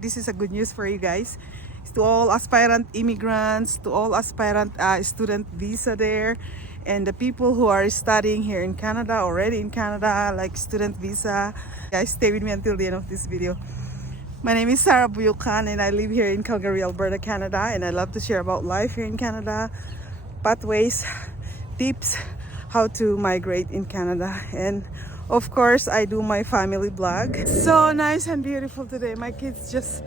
This is a good news for you guys. It's to all aspirant immigrants, to all aspirant student visa there, and the people who are studying here in Canada, already in Canada, like student visa. Guys, stay with me until the end of this video. My name is Buyucan and I live here in Calgary, Alberta, Canada, and I love to share about life here in Canada, pathways, tips, how to migrate in Canada, and of course I do my family vlog. So nice and beautiful today. My kids just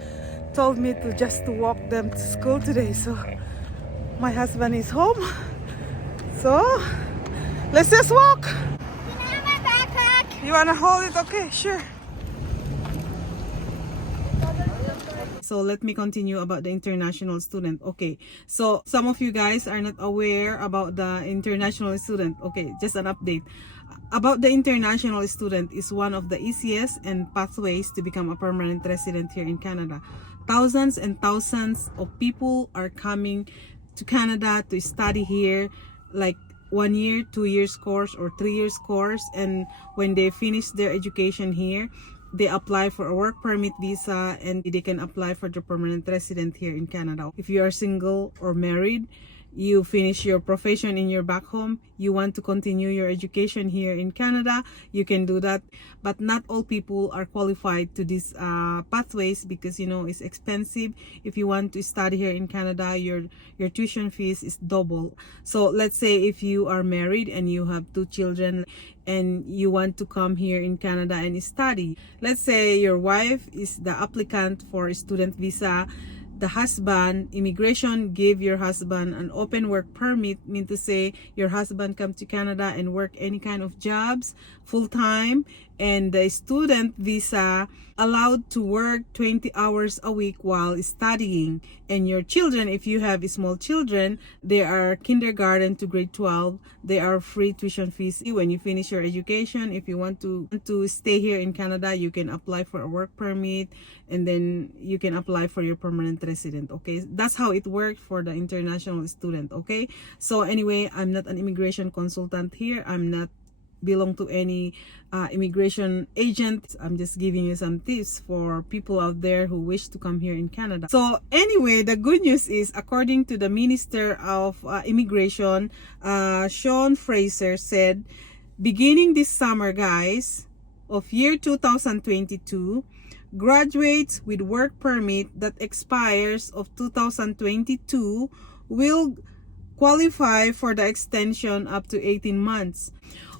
told me to walk them to school today, so my husband is home, so let's just walk. Can I have my backpack? You wanna hold it? Okay, sure. So let me continue about the international student. Okay, so some of you guys are not aware about the international student. Okay, just an update about the international student is one of the easiest and pathways to become a permanent resident here in Canada. Thousands and thousands of people are coming to Canada to study here, like 1 year, 2 years course or 3 years course, and when they finish their education here, they apply for a work permit visa and they can apply for the permanent resident here in Canada. If you are single or married, you finish your profession in your back home, you want to continue your education here in Canada, you can do that. But not all people are qualified to these pathways because, you know, it's expensive. If you want to study here in Canada, your tuition fees is double. So let's say if you are married and you have 2 children and you want to come here in Canada and study, let's say your wife is the applicant for a student visa, the husband, immigration give your husband an open work permit, mean to say your husband come to Canada and work any kind of jobs full-time, and the student visa allowed to work 20 hours a week while studying. And your children, if you have small children, they are kindergarten to grade 12, they are free tuition fees. When you finish your education, if you want to stay here in Canada, you can apply for a work permit and then you can apply for your permanent resident. Okay, that's how it works for the international student. Okay, so anyway, I'm not an immigration consultant here, I'm not belong to any immigration agent. I'm just giving you some tips for people out there who wish to come here in Canada. So anyway, the good news is, according to the Minister of Immigration, Sean Fraser, said beginning this summer, guys, of year 2022, graduates with work permit that expires of 2022 will qualify for the extension up to 18 months.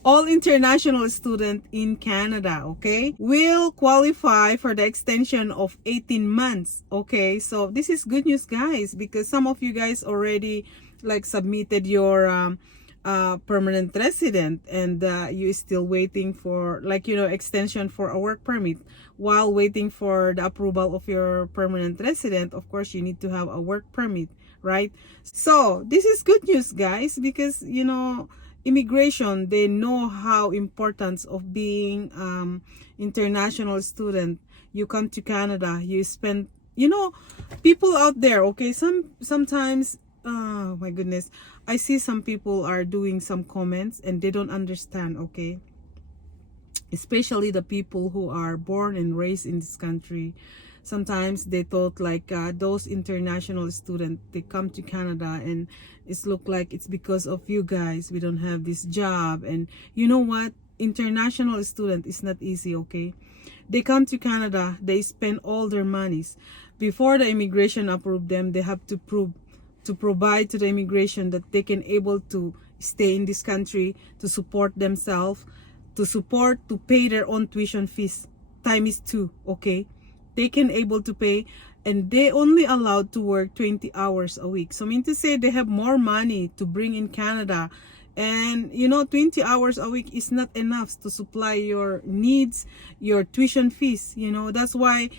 All international students in Canada, okay, will qualify for the extension of 18 months. Okay, so this is good news, guys, because some of you guys already like submitted your permanent resident and you still waiting for, like, you know, extension for a work permit. While waiting for the approval of your permanent resident, of course you need to have a work permit, right? So this is good news, guys, because, you know, immigration, they know how important of being international student. You come to Canada, you spend, you know, people out there, okay, sometimes, oh my goodness, I see some people are doing some comments and they don't understand, okay, especially the people who are born and raised in this country. Sometimes they thought like those international students, they come to Canada and it's look like it's because of you guys we don't have this job. And you know what, international student is not easy, okay? They come to Canada, they spend all their monies. Before the immigration approve them, they have to provide to the immigration that they can able to stay in this country, to support themselves, to pay their own tuition fees times 2, okay? They can able to pay, and they only allowed to work 20 hours a week. So I mean to say they have more money to bring in Canada, and you know, 20 hours a week is not enough to supply your needs, your tuition fees, you know. That's why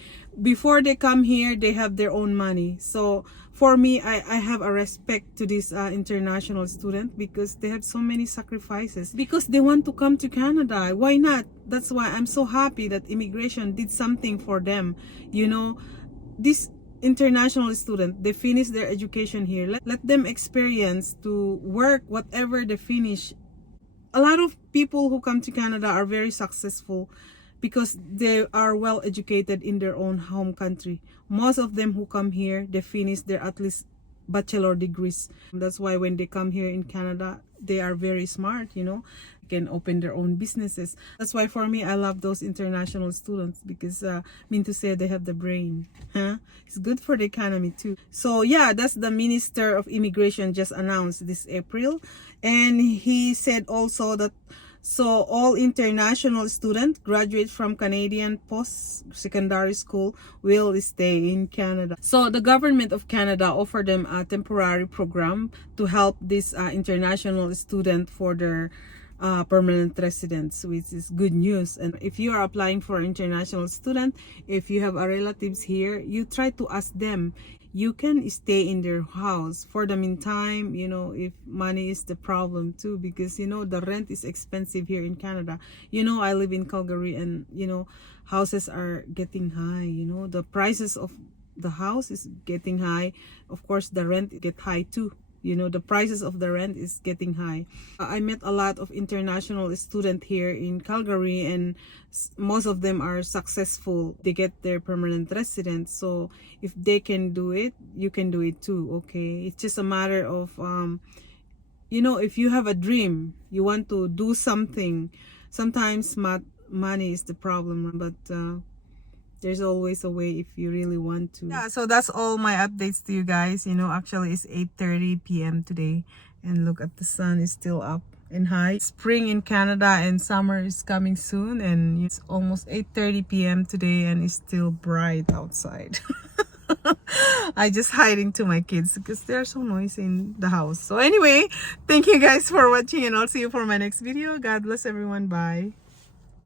before they come here, they have their own money. So for me, I have a respect to this international student because they have so many sacrifices because they want to come to Canada. Why not? That's why I'm so happy that immigration did something for them. You know, this international student, they finish their education here. Let them experience to work whatever they finish. A lot of people who come to Canada are very successful because they are well educated in their own home country. Most of them who come here, they finish their at least bachelor degrees. That's why when they come here in Canada, they are very smart, you know, can open their own businesses. That's why for me, I love those international students, because mean to say they have the brain, huh? It's good for the economy too. So yeah, that's the Minister of Immigration just announced this April, and he said also that so all international students graduate from Canadian post-secondary school will stay in Canada. So the government of Canada offered them a temporary program to help this international student for their permanent residents, which is good news. And if you are applying for international student, if you have a relatives here, you try to ask them. You can stay in their house for the meantime, you know, if money is the problem too, because you know the rent is expensive here in Canada. You know, I live in Calgary, and you know, houses are getting high. You know, the prices of the house is getting high. Of course, the rent get high too. You know, the prices of the rent is getting high. I met a lot of international students here in Calgary, and most of them are successful. They get their permanent residence. So if they can do it, you can do it too. Okay, it's just a matter of you know, if you have a dream, you want to do something. Sometimes money is the problem, but there's always a way if you really want to. Yeah, so that's all my updates to you guys. You know, actually it's 8:30 p.m. today, and look at the sun is still up and high. Spring in Canada and summer is coming soon, and it's almost 8:30 p.m. today, and it's still bright outside. I just hiding to my kids because they're so noisy in the house. So anyway, thank you guys for watching, and I'll see you for my next video. God bless everyone. Bye.